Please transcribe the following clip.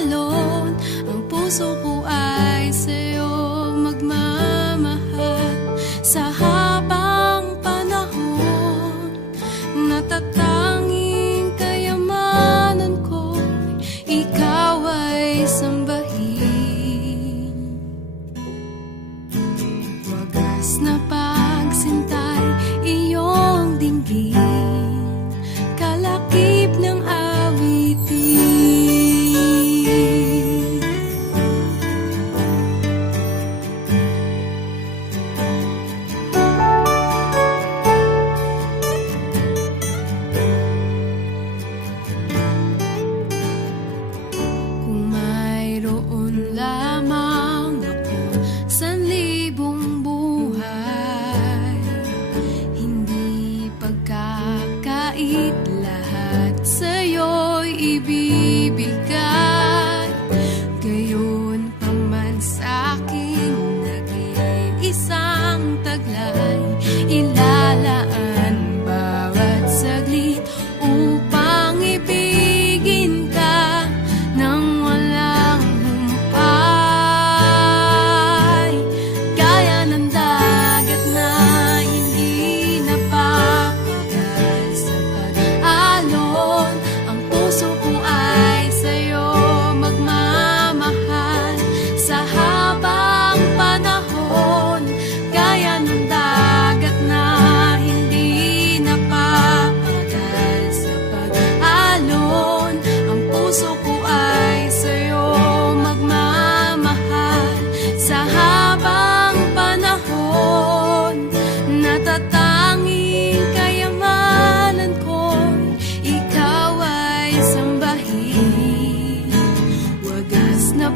alon. Ang puso ko ay sa'yo magmamahal. Sa habang panahon, natatanging kayamanan ko, ikaw ay sambahin. Wagas na pagsintay, iyong dinggin, kalakip ng awitin. Kung mayroon lamang ako 1,000 buhay, hindi pagkakait, lahat sa'yo'y ibibigay. Gayon pa man sa'king nag-iisang taglay, ilalaan bawat saglit upang ibigin ka nang walang humpay. Gaya ng dagat na hindi napapagal sa pag-alon, ang puso ko ay sa'yo magmamahal. Sa habang panahon, gaya ng dagat na hindi napapagal sa pag-alon, ang puso ko ay sa'yo magmamahal. Sa habang panahon, natatanging kayamanan ko, ikaw ay sambahin. Wagas na